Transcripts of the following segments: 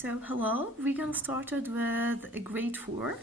So hello, we're going to start with grade 4.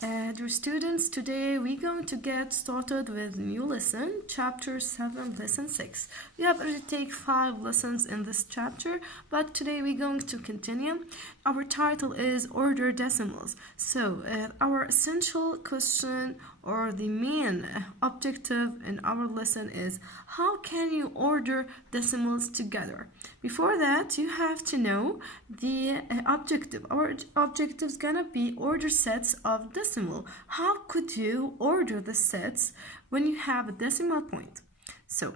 Dear students, today we're going to get started with new lesson, chapter 7, lesson 6. We have already taken 5 lessons in this chapter, but today we're going to continue. Our title is Order Decimals. So our essential question or the main objective in our lesson is how can you order decimals together? Before that, you have to know the objective. Our objective is gonna be order sets of decimal. How could you order the sets when you have a decimal point? So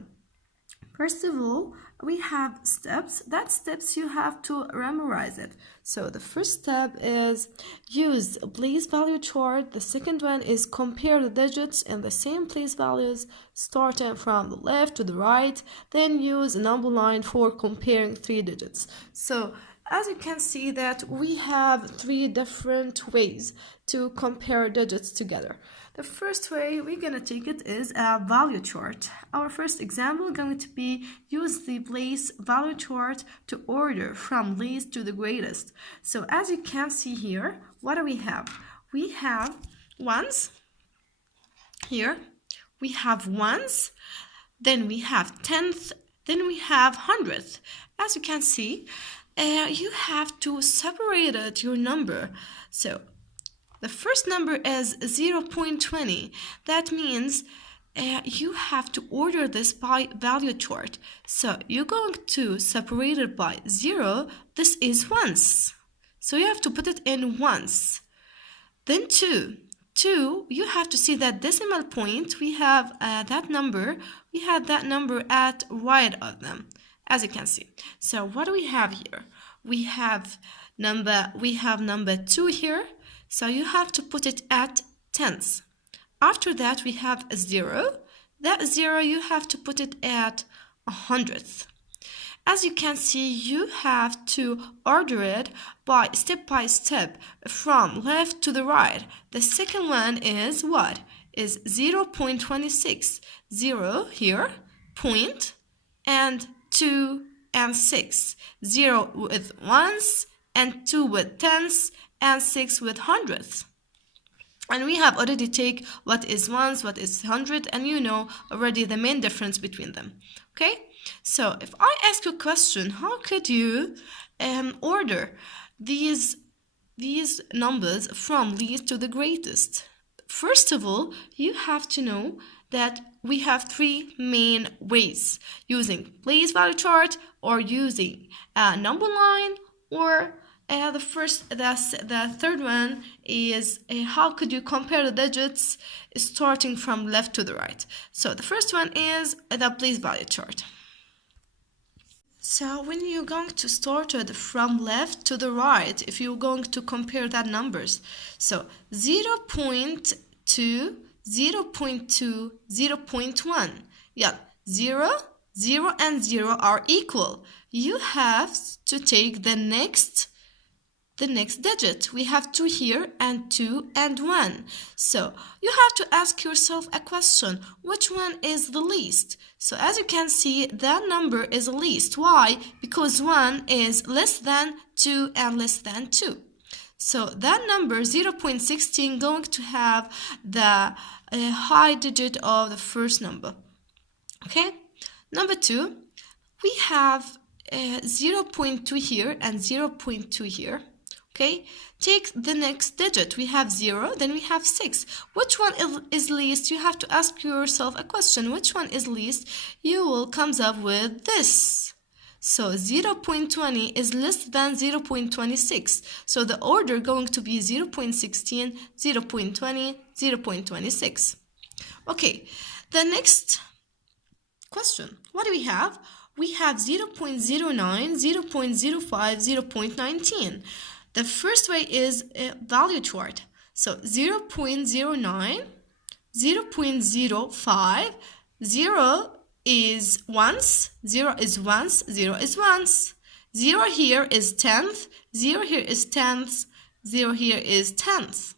first of all, we have steps. That steps you have to memorize it. So the first step is use place value chart. The second one is compare the digits in the same place values starting from the left to the right. Then use a number line for comparing 3 digits. So as you can see that we have 3 different ways to compare digits together. The first way we're going to take it is a value chart. Our first example is going to be use the place value chart to order from least to the greatest. So as you can see here, what do we have? We have ones here. We have ones, then we have tenth, then we have hundredth. As you can see, you have to separate your number. So the first number is 0.20. That means you have to order this by value chart. So you're going to separate it by 0. This is ones. So you have to put it in ones. Then 2. 2, you have to see that decimal point. We have that number. We have that number at right of them, as you can see. So what do we have here? We have number 2 here. So you have to put it at tenths. After that, we have a 0. That 0, you have to put it at 100th. As you can see, you have to order it by step from left to the right. The second one is what? Is 0.26. 0 here, point, and 2 and 6. 0 with ones, and 2 with tenths, and 6 with hundredths. And we have already take what is ones, what is hundred, and you know already the main difference between them. Okay? So if I ask you a question, how could you order these numbers from least to the greatest? First of all, you have to know that we have 3 main ways: using place value chart, or using a number line, or the third one is how could you compare the digits starting from left to the right. So the first one is the place value chart. So when you're going to start it from left to the right, if you're going to compare that numbers, so 0.2, 0.2, 0.1, yeah, 0, 0 and 0 are equal. You have to take the next digit. We have 2 here, and 2 and 1. So you have to ask yourself a question: which one is the least? So as you can see, that number is least. Why? Because 1 is less than 2 and less than 2. So that number 0.16 going to have the high digit of the first number. Okay? Number 2, we have 0.2 here and 0.2 here. Okay, take the next digit. We have 0, then we have 6. Which one is least? You have to ask yourself a question. Which one is least? You will come up with this. So 0.20 is less than 0.26. So the order going to be 0.16, 0.20, 0.26. Okay, the next question. What do we have? We have 0.09, 0.05, 0.19. The first way is a value chart. So 0.09, 0.05, 0 is ones, 0 is ones, 0 is ones. 0 here is tenth, 0 here is tenths, 0 here is tenths.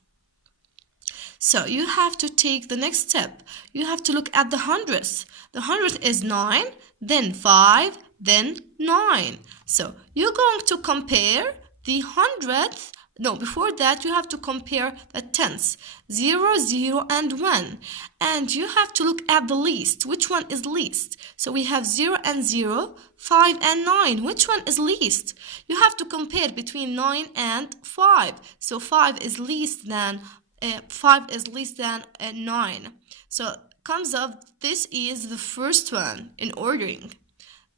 So you have to take the next step. You have to look at the hundredths. The hundredth is 9, then 5, then 9. So you're going to compare the hundredth, no, before that you have to compare the tenths, 0, 0, and 1. And you have to look at the least. Which one is least? So we have 0 and 0, 5 and 9. Which one is least? You have to compare between 9 and 5. So 5 is less than 9. So comes up, this is the first one in ordering.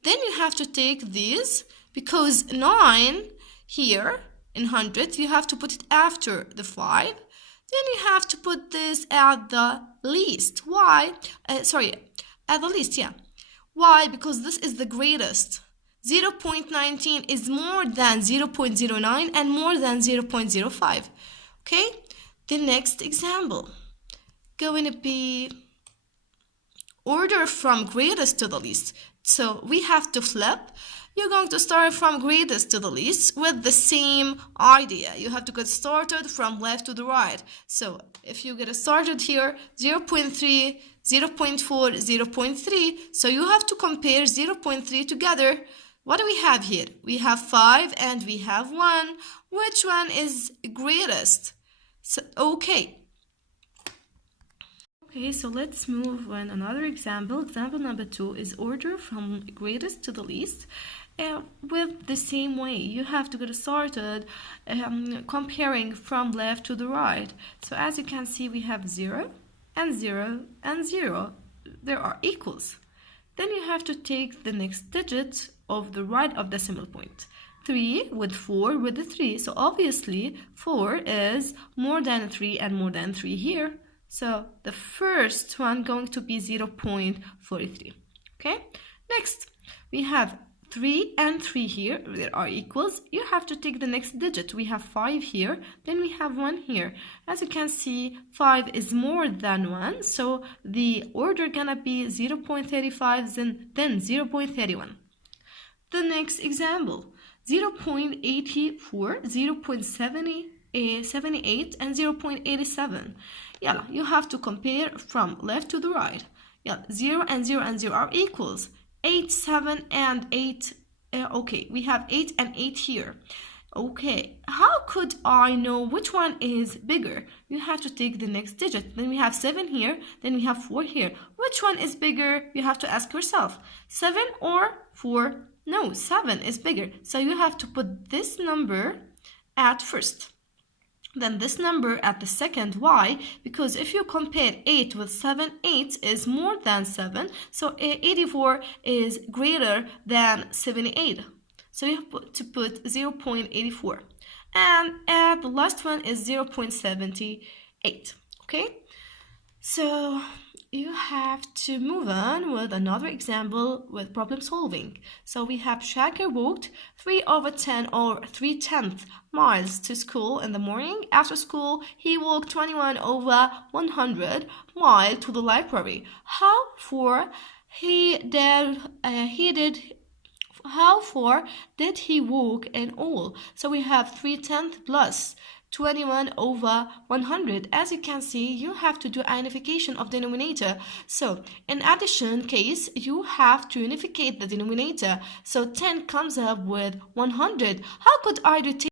Then you have to take these, because 9 here in 100, you have to put it after the 5. Then you have to put this at the least. Why? At the least, yeah. Why? Because this is the greatest. 0.19 is more than 0.09 and more than 0.05. Okay? The next example going to be order from greatest to the least. So we have to flip. You're going to start from greatest to the least with the same idea. You have to get started from left to the right. So if you get started here, 0.3, 0.4, 0.3. So you have to compare 0.3 together. What do we have here? We have 5 and we have 1. Which one is greatest? So, okay, so let's move on another example. Example number 2 is order from greatest to the least. With the same way, you have to get started comparing from left to the right. So as you can see, we have 0 and 0 and 0. There are equals. Then you have to take the next digit of the right of decimal point. 3 with 4 with the 3. So obviously 4 is more than 3 and more than 3 here. So the first one going to be 0.43. Okay. Next we have 3 and 3 here. There are equals. You have to take the next digit. We have 5 here. Then we have 1 here. As you can see, 5 is more than 1. So the order gonna be 0.35 then 0.31. The next example. 0.84, 0.78, and 0.87. Yeah, you have to compare from left to the right. Yeah, 0 and 0 and 0 are equals. 8, 7, and 8. Okay, we have 8 and 8 here. Okay, how could I know which one is bigger? You have to take the next digit. Then we have 7 here, then we have 4 here. Which one is bigger? You have to ask yourself. 7 or 4? No, 7 is bigger. So you have to put this number at first. Then this number at the second. Why? Because if you compare 8 with 7, 8 is more than 7. So 84 is greater than 78. So you have to put 0.84. And the last one is 0.78. Okay? So you have to move on with another example with problem solving. So we have Shakir walked 3/10 or 3/10 miles to school in the morning. After school, he walked 21/100 miles to the library. How far did he walk in all? So we have 3/10 plus 21/100. As you can see, you have to do unification of denominator. So in addition case, you have to unificate the denominator. So 10 comes up with 100. How could I do